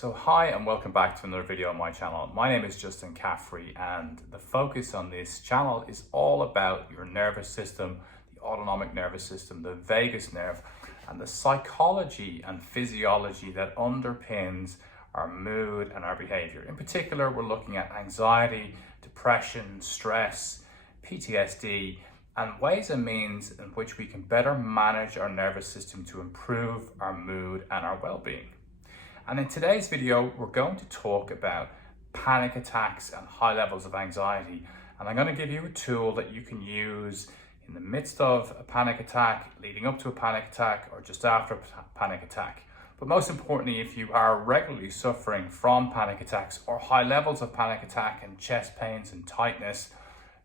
So hi and welcome back to another video on my channel. My name is Justin Caffrey and the focus on this channel is all about your nervous system, the autonomic nervous system, the vagus nerve, and the psychology and physiology that underpins our mood and our behavior. In particular, we're looking at anxiety, depression, stress, PTSD, and ways and means in which we can better manage our nervous system to improve our mood and our well-being. And in today's video, we're going to talk about panic attacks and high levels of anxiety. And I'm going to give you a tool that you can use in the midst of a panic attack, leading up to a panic attack, or just after a panic attack. But most importantly, if you are regularly suffering from panic attacks or high levels of panic attack and chest pains and tightness,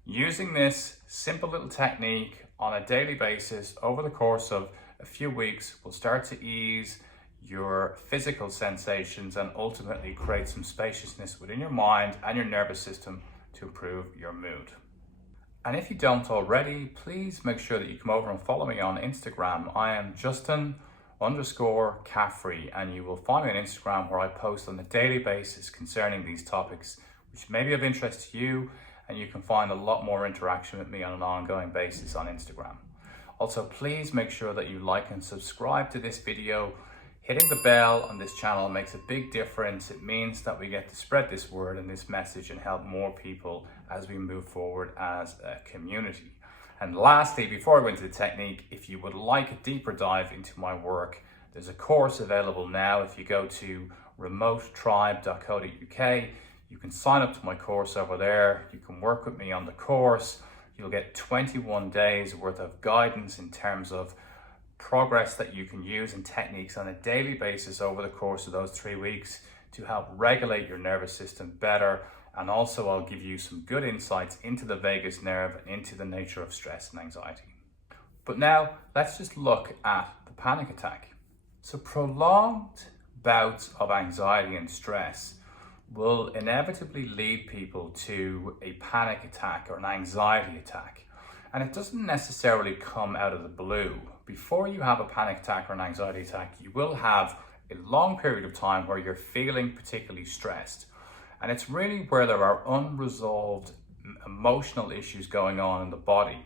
using this simple little technique on a daily basis over the course of a few weeks will start to ease your physical sensations and ultimately create some spaciousness within your mind and your nervous system to improve your mood. And if you don't already, please make sure that you come over and follow me on Instagram. I am Justin_Caffrey, and you will find me on Instagram where I post on a daily basis concerning these topics, which may be of interest to you, and you can find a lot more interaction with me on an ongoing basis on Instagram. Also, please make sure that you like and subscribe to this video. Hitting the bell on this channel makes a big difference. It means that we get to spread this word and this message and help more people as we move forward as a community. And lastly, before I go into the technique, if you would like a deeper dive into my work, there's a course available now. If you go to remotetribe.co.uk, you can sign up to my course over there. You can work with me on the course. You'll get 21 days worth of guidance in terms of progress that you can use and techniques on a daily basis over the course of those 3 weeks to help regulate your nervous system better. And also I'll give you some good insights into the vagus nerve and into the nature of stress and anxiety. But now let's just look at the panic attack. So prolonged bouts of anxiety and stress will inevitably lead people to a panic attack or an anxiety attack. And it doesn't necessarily come out of the blue. Before you have a panic attack or an anxiety attack, you will have a long period of time where you're feeling particularly stressed. And it's really where there are unresolved emotional issues going on in the body.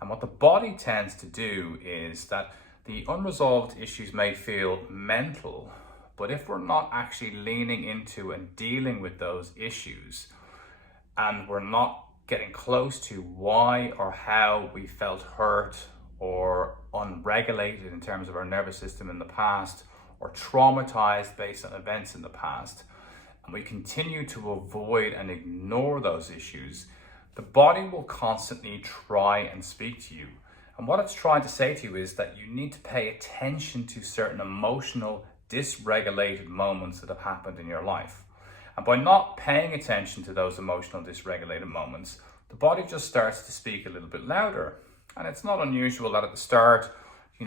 And what the body tends to do is that the unresolved issues may feel mental, but if we're not actually leaning into and dealing with those issues, and we're not getting close to why or how we felt hurt or unregulated in terms of our nervous system in the past, or traumatized based on events in the past, and we continue to avoid and ignore those issues, the body will constantly try and speak to you. And what it's trying to say to you is that you need to pay attention to certain emotional dysregulated moments that have happened in your life. And by not paying attention to those emotional dysregulated moments, the body just starts to speak a little bit louder. And it's not unusual that at the start,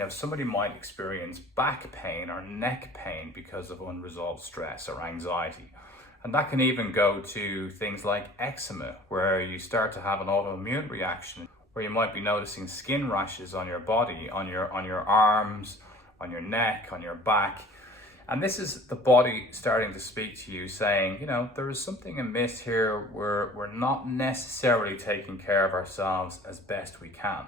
somebody might experience back pain or neck pain because of unresolved stress or anxiety. And that can even go to things like eczema, where you start to have an autoimmune reaction, where you might be noticing skin rashes on your body, on your arms, on your neck, on your back. And this is the body starting to speak to you saying, there is something amiss here. We're not necessarily taking care of ourselves as best we can.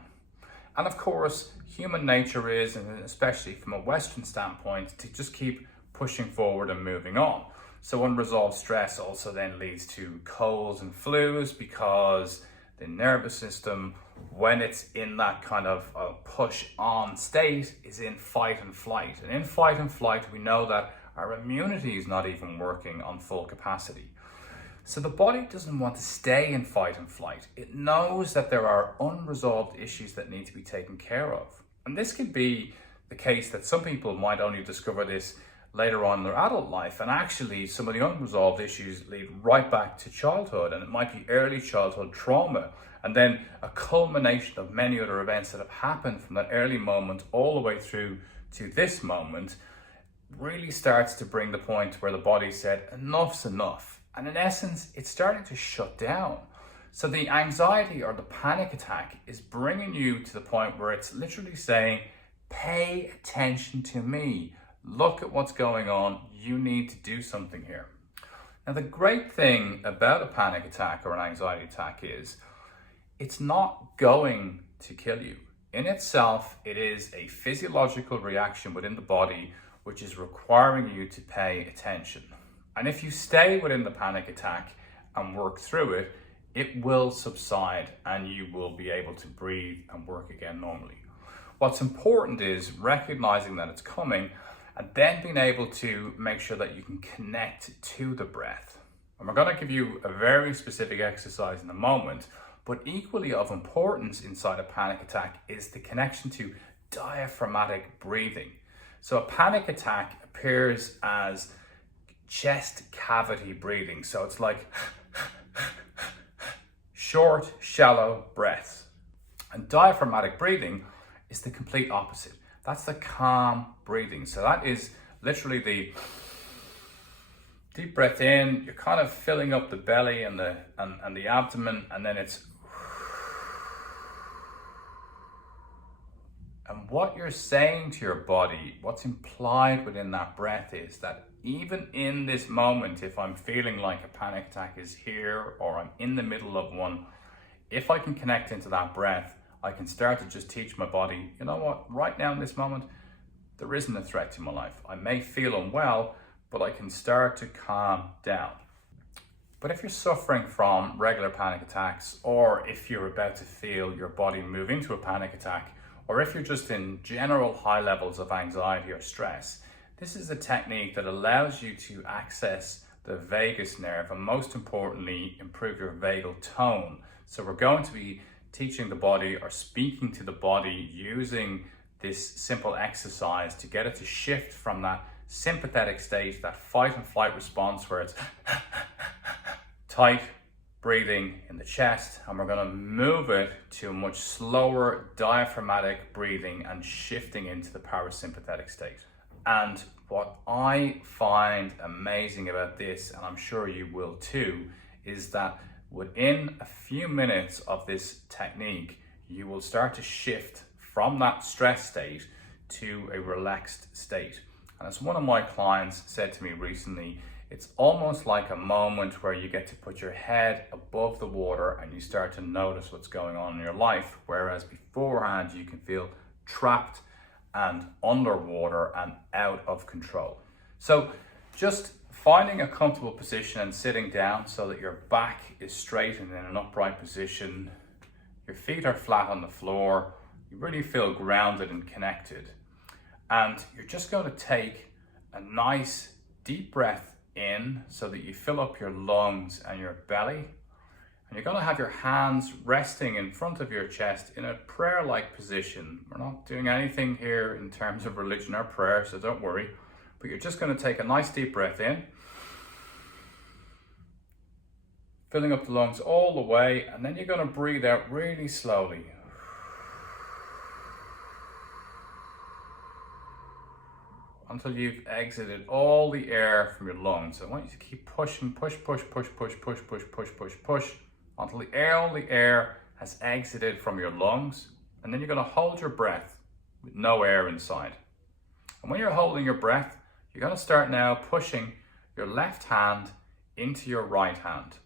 And of course, human nature is, and especially from a Western standpoint, to just keep pushing forward and moving on. So unresolved stress also then leads to colds and flus, because the nervous system, when it's in that kind of push on state, is in fight and flight. And in fight and flight, we know that our immunity is not even working on full capacity. So the body doesn't want to stay in fight and flight. It knows that there are unresolved issues that need to be taken care of. And this can be the case that some people might only discover this later on in their adult life. And actually, some of the unresolved issues lead right back to childhood. And it might be early childhood trauma. And then a culmination of many other events that have happened from that early moment all the way through to this moment really starts to bring the point where the body said, enough's enough. And in essence, it's starting to shut down. So the anxiety or the panic attack is bringing you to the point where it's literally saying, pay attention to me. look at what's going on. You need to do something here. Now, the great thing about a panic attack or an anxiety attack is it's not going to kill you. In itself, it is a physiological reaction within the body which is requiring you to pay attention. And if you stay within the panic attack and work through it, it will subside and you will be able to breathe and work again normally. What's important is recognizing that it's coming and then being able to make sure that you can connect to the breath. And we're going to give you a very specific exercise in a moment, but equally of importance inside a panic attack is the connection to diaphragmatic breathing. So a panic attack appears as chest cavity breathing. So it's like short, shallow breaths. And diaphragmatic breathing is the complete opposite. That's the calm breathing. So that is literally the deep breath in, you're kind of filling up the belly and the abdomen, and then it's, and what you're saying to your body, what's implied within that breath is that even in this moment, if I'm feeling like a panic attack is here or I'm in the middle of one, if I can connect into that breath, I can start to just teach my body, you know what, right now in this moment, there isn't a threat to my life. I may feel unwell, but I can start to calm down. But if you're suffering from regular panic attacks, or if you're about to feel your body move into a panic attack, or if you're just in general high levels of anxiety or stress, this is a technique that allows you to access the vagus nerve and most importantly, improve your vagal tone. So we're going to be teaching the body or speaking to the body using this simple exercise to get it to shift from that sympathetic state, that fight and flight response where it's tight breathing in the chest, and we're going to move it to a much slower diaphragmatic breathing and shifting into the parasympathetic state. And what I find amazing about this, and I'm sure you will too, is that within a few minutes of this technique, you will start to shift from that stress state to a relaxed state. And as one of my clients said to me recently, it's almost like a moment where you get to put your head above the water and you start to notice what's going on in your life, whereas beforehand you can feel trapped and underwater and out of control. So just finding a comfortable position and sitting down so that your back is straight and in an upright position, your feet are flat on the floor, you really feel grounded and connected. And you're just going to take a nice deep breath in so that you fill up your lungs and your belly. And you're going to have your hands resting in front of your chest in a prayer-like position. We're not doing anything here in terms of religion or prayer, so don't worry. But you're just going to take a nice deep breath in, filling up the lungs all the way, and then you're going to breathe out really slowly. Until you've exited all the air from your lungs. I want you to keep pushing, push, until all the air has exited from your lungs. And then you're going to hold your breath with no air inside. And when you're holding your breath, you're going to start now pushing your left hand into your right hand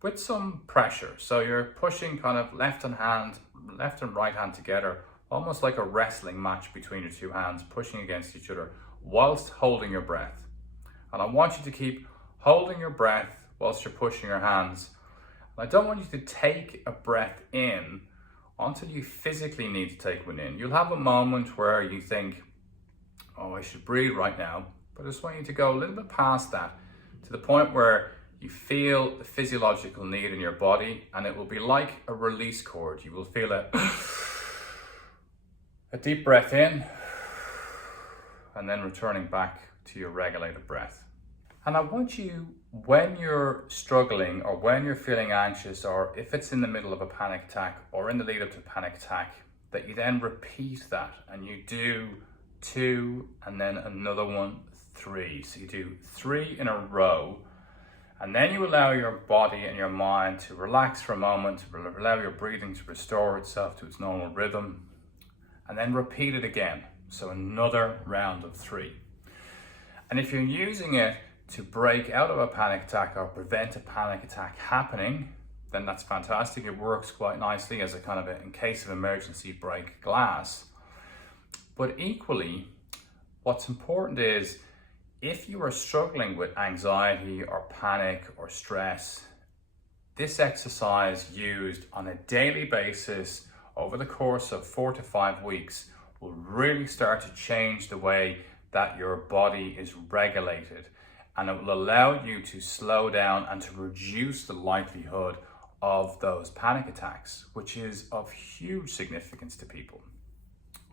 with some pressure. So you're pushing kind of left and right hand together, almost like a wrestling match between your two hands, pushing against each other whilst holding your breath. And I want you to keep holding your breath whilst you're pushing your hands. And I don't want you to take a breath in until you physically need to take one in. You'll have a moment where you think, oh, I should breathe right now. But I just want you to go a little bit past that to the point where you feel the physiological need in your body, and it will be like a release cord. You will feel a deep breath in, and then returning back to your regulated breath. And I want you, when you're struggling or when you're feeling anxious, or if it's in the middle of a panic attack or in the lead up to a panic attack, that you then repeat that and you do 2 and then another one, 3. So you do 3 in a row, and then you allow your body and your mind to relax for a moment, allow your breathing to restore itself to its normal rhythm, and then repeat it again. So another round of 3. And if you're using it to break out of a panic attack or prevent a panic attack happening, then that's fantastic. It works quite nicely as a kind of a, in case of emergency, break glass. But equally, what's important is if you are struggling with anxiety or panic or stress, this exercise used on a daily basis over the course of 4 to 5 weeks will really start to change the way that your body is regulated, and it will allow you to slow down and to reduce the likelihood of those panic attacks, which is of huge significance to people.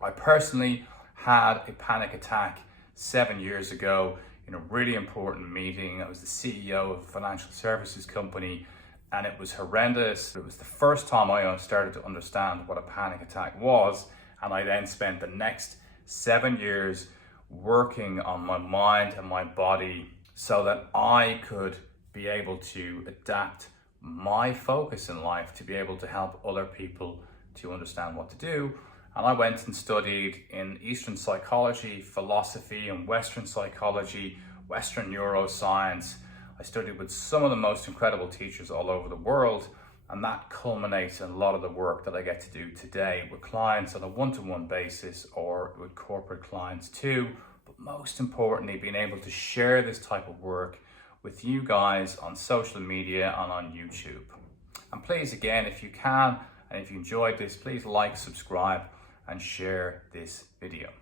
I personally had a panic attack 7 years ago in a really important meeting. I was the CEO of a financial services company, and it was horrendous. It was the first time I started to understand what a panic attack was, and I then spent the next 7 years working on my mind and my body so that I could be able to adapt my focus in life to be able to help other people to understand what to do. And I went and studied in Eastern psychology, philosophy, and Western psychology, Western neuroscience. I studied with some of the most incredible teachers all over the world, and that culminates in a lot of the work that I get to do today with clients on a one-to-one basis or with corporate clients too. But most importantly, being able to share this type of work with you guys on social media and on YouTube. And please, again, if you can, and if you enjoyed this, please like, subscribe, and share this video.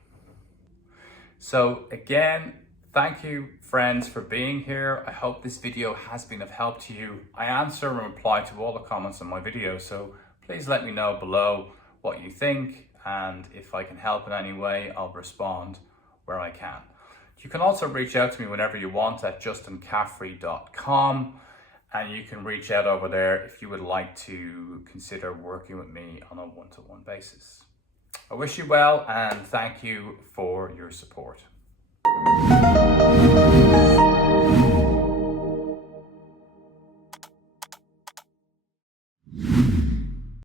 So again, thank you, friends, for being here. I hope this video has been of help to you. I answer and reply to all the comments on my videos, so please let me know below what you think, and if I can help in any way, I'll respond where I can. You can also reach out to me whenever you want at justincaffrey.com, and you can reach out over there if you would like to consider working with me on a one-to-one basis. I wish you well, and thank you for your support.